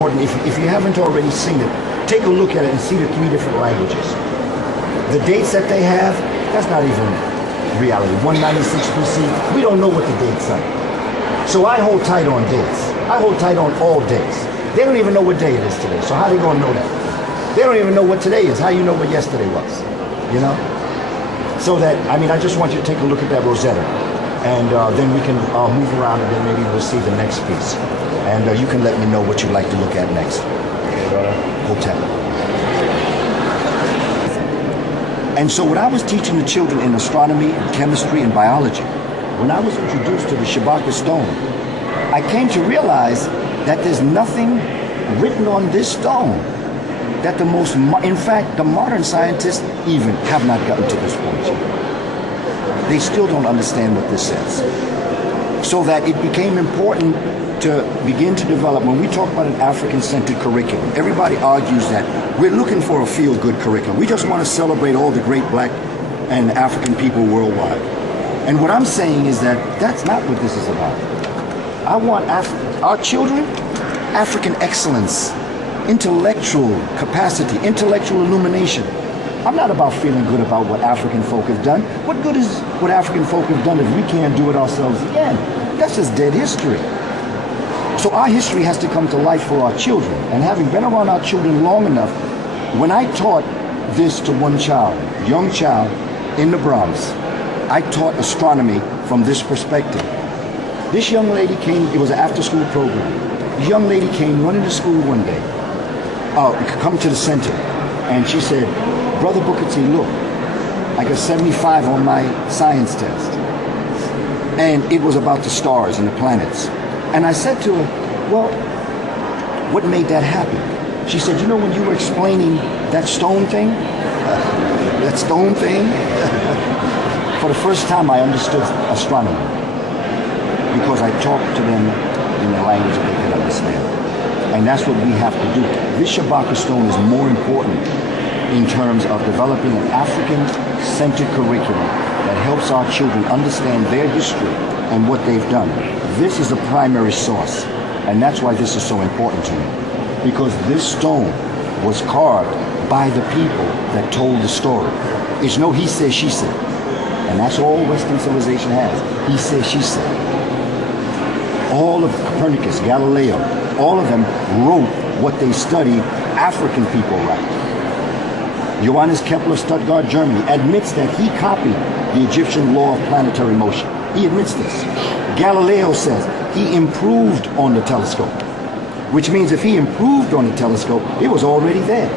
If you haven't already seen it, take a look at it and see the 3 different languages. The dates that they have, that's not even reality. 196 BC, we don't know what the dates are. So I hold tight on dates. I hold tight on all dates. They don't even know what day it is today, so how are they going to know that? They don't even know what today is. How you know what yesterday was? You know? So that, I mean, I just want you to take a look at that Rosetta. And then we can move around, and then maybe we'll see the next piece. And you can let me know what you'd like to look at next. Hotel. And so what I was teaching the children in astronomy and chemistry and biology, when I was introduced to the Shabaka stone, I came to realize that there's nothing written on this stone that in fact, the modern scientists even have not gotten to this point yet. They still don't understand what this says. So that it became important to begin to develop, when we talk about an African-centered curriculum, everybody argues that we're looking for a feel-good curriculum. We just want to celebrate all the great black and African people worldwide. And what I'm saying is that that's not what this is about. I want our children, African excellence, intellectual capacity, intellectual illumination. I'm not about feeling good about what African folk have done. What good is what African folk have done if we can't do it ourselves again? That's just dead history. So our history has to come to life for our children. And having been around our children long enough, when I taught this to one child, young child in the Bronx, I taught astronomy from this perspective. This young lady came, it was an after-school program. The young lady came running to school one day, come to the center, and she said, "Brother Booker T, look, I got 75 on my science test." And it was about the stars and the planets. And I said to her, "Well, what made that happen?" She said, "You know, when you were explaining that stone thing, for the first time I understood astronomy, because I talked to them in a language that they could understand." And that's what we have to do. This Shabaka stone is more important in terms of developing an African-centered curriculum that helps our children understand their history and what they've done. This is a primary source, and that's why this is so important to me, because this stone was carved by the people that told the story. It's no he said, she said, and that's all Western civilization has. He said, she said. All of Copernicus, Galileo, all of them wrote what they studied African people write. Johannes Kepler, Stuttgart, Germany, admits that he copied the Egyptian law of planetary motion. He admits this. Galileo says he improved on the telescope, which means if he improved on the telescope, it was already there.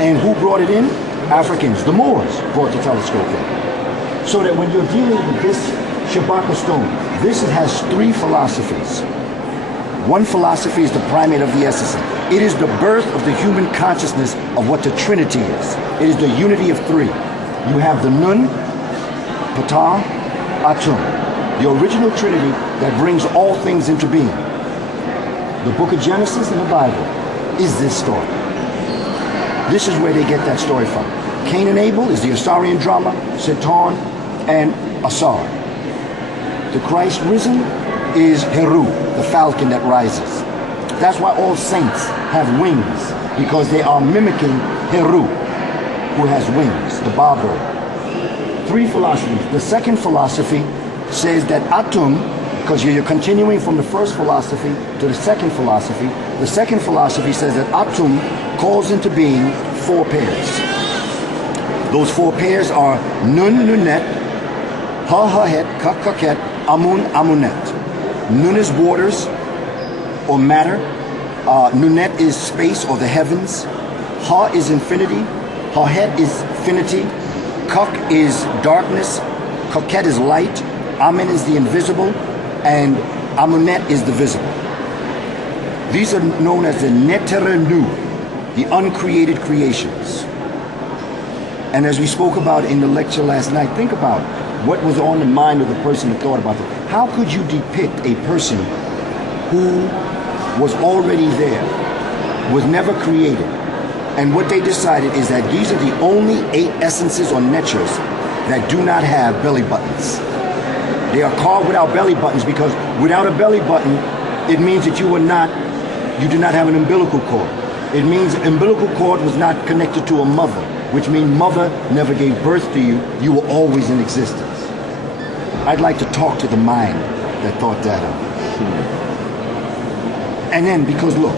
And who brought it in? Africans, the Moors brought the telescope in. So that when you're dealing with this Shabaka stone, this has 3 philosophies. One philosophy is the primate of the essence. It is the birth of the human consciousness of what the Trinity is. It is the unity of 3. You have the Nun, Ptah, Atum, the original Trinity that brings all things into being. The book of Genesis and the Bible is this story. This is where they get that story from. Cain and Abel is the Assyrian drama, Satan and Asar. The Christ risen is Heru, the falcon that rises. That's why all saints have wings, because they are mimicking Heru, who has wings, the Ba bird. 3 philosophies. The second philosophy says that Atum, because you're continuing from the first philosophy to the second philosophy, the second philosophy says that Atum calls into being 4 pairs. Those 4 pairs are Nun, Nunet, Ha, Hahet, Ka, Kaket, Amun, Amunet. Nun is waters or matter. Nunet is space or the heavens. Ha is infinity. Hahet is finity. Kak is darkness. Kaket is light. Amen is the invisible. And Amunet is the visible. These are known as the Neterenu, the uncreated creations. And as we spoke about in the lecture last night, think about what was on the mind of the person that thought about it. How could you depict a person who was already there, was never created? And what they decided is that these are the only 8 essences or natures that do not have belly buttons. They are carved without belly buttons, because without a belly button, it means that you were not You did not have an umbilical cord. It means umbilical cord was not connected to a mother, which means mother never gave birth to you. You were always in existence. I'd like to talk to the mind that thought that up. And then, because look,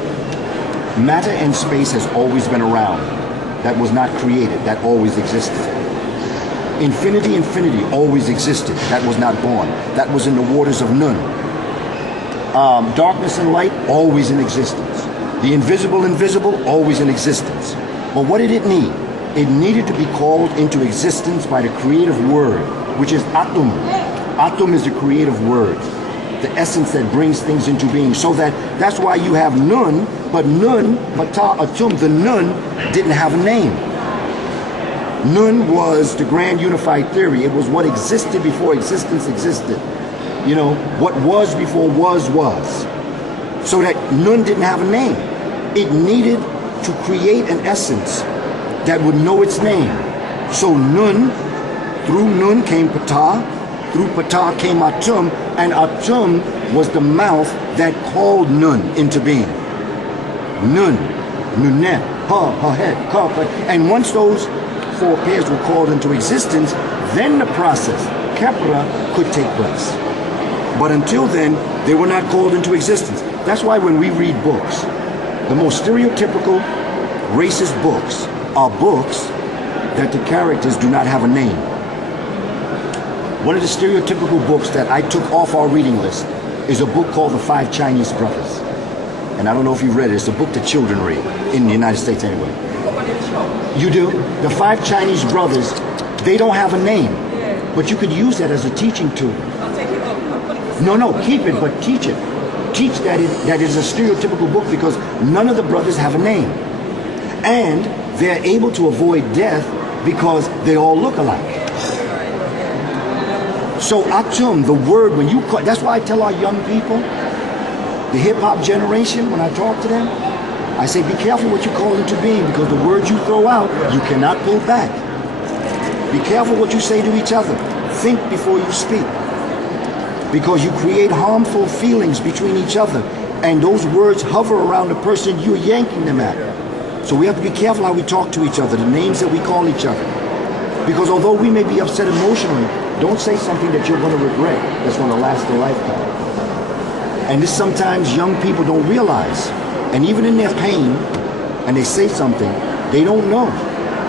matter and space has always been around. That was not created. That always existed. Infinity always existed. That was not born. That was in the waters of Nun. Darkness and light, always in existence. The invisible, always in existence. But what did it need? It needed to be called into existence by the creative word, which is Atum. Atum is the creative word, the essence that brings things into being. So that's why you have Nun, but Nun, Pata, Atum, the Nun didn't have a name. Nun was the grand unified theory. It was what existed before existence existed. You know, what was before was. So that Nun didn't have a name. It needed to create an essence that would know its name. So Nun, through Nun came Ptah, through Ptah came Atum, and Atum was the mouth that called Nun into being. Nun, Nunet, Ha, Hahet, Ka, and once those four pairs were called into existence, then the process, Kepra, could take place. But until then, they were not called into existence. That's why when we read books, the most stereotypical racist books are books that the characters do not have a name. One of the stereotypical books that I took off our reading list is a book called The Five Chinese Brothers. And I don't know if you've read it. It's a book that children read, in the United States anyway. You do? The Five Chinese Brothers, they don't have a name. But you could use that as a teaching tool. I'll take it off. No, keep it, but teach it. Teach that it is a stereotypical book because none of the brothers have a name. And they're able to avoid death because they all look alike. So Atum, the word, when you call, that's why I tell our young people, the hip-hop generation, when I talk to them, I say, be careful what you call into being because the words you throw out, you cannot pull back. Be careful what you say to each other. Think before you speak. Because you create harmful feelings between each other. And those words hover around the person you're yanking them at. So we have to be careful how we talk to each other, the names that we call each other. Because although we may be upset emotionally, don't say something that you're going to regret that's going to last a lifetime. And this sometimes young people don't realize. And even in their pain, and they say something, they don't know.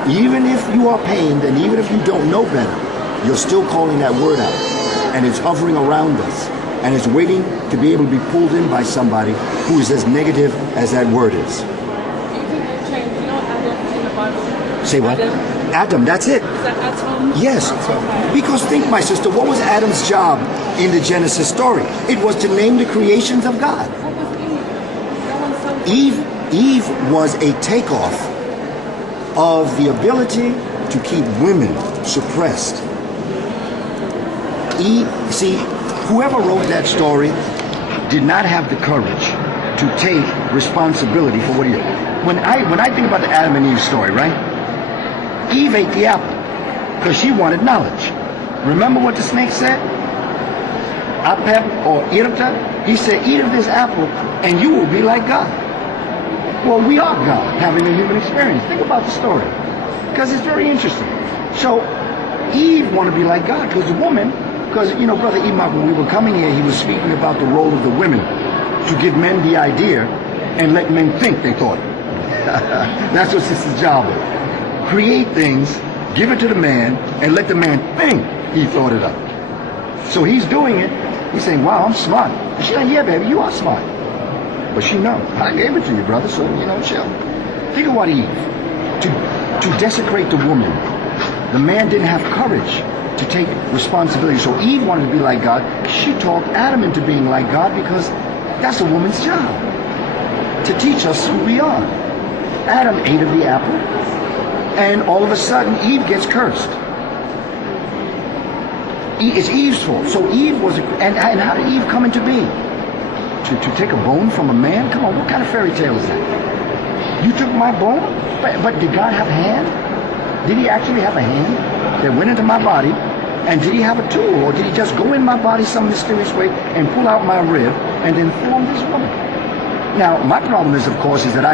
Even if you are pained and even if you don't know better, you're still calling that word out. And it's hovering around us. And it's waiting to be able to be pulled in by somebody who is as negative as that word is. You think you know Adam in the Bible? Say what? Adam, that's it. Is that Atom? Yes. Because think, my sister, what was Adam's job in the Genesis story? It was to name the creations of God. What was Eve? Eve was a takeoff of the ability to keep women suppressed. Eve, see, whoever wrote that story did not have the courage to take responsibility for what he did. When I think about the Adam and Eve story, right? Eve ate the apple because she wanted knowledge. Remember what the snake said? Apep or Irta? He said, eat of this apple and you will be like God. Well, we are God, having a human experience. Think about the story because it's very interesting. So Eve wanted to be like God because the woman, because, you know, Brother Imam, when we were coming here, he was speaking about the role of the women to give men the idea and let men think they thought it. That's what sister's job is. Create things, give it to the man, and let the man think he thought it up. So he's doing it. He's saying, wow, I'm smart. And she's like, yeah, baby, you are smart. But she knows. I gave it to you, brother, so, you know, chill. Think about Eve. To desecrate the woman, the man didn't have courage to take responsibility. So Eve wanted to be like God. She talked Adam into being like God because that's a woman's job, to teach us who we are. Adam ate of the apple, and all of a sudden Eve gets cursed. It's Eve's fault. So Eve was, and how did Eve come into being? To take a bone from a man? Come on, what kind of fairy tale is that? You took my bone? But did God have a hand? Did he actually have a hand that went into my body? And did he have a tool? Or did he just go in my body some mysterious way and pull out my rib and then form this woman? Now, my problem is, of course, is that I've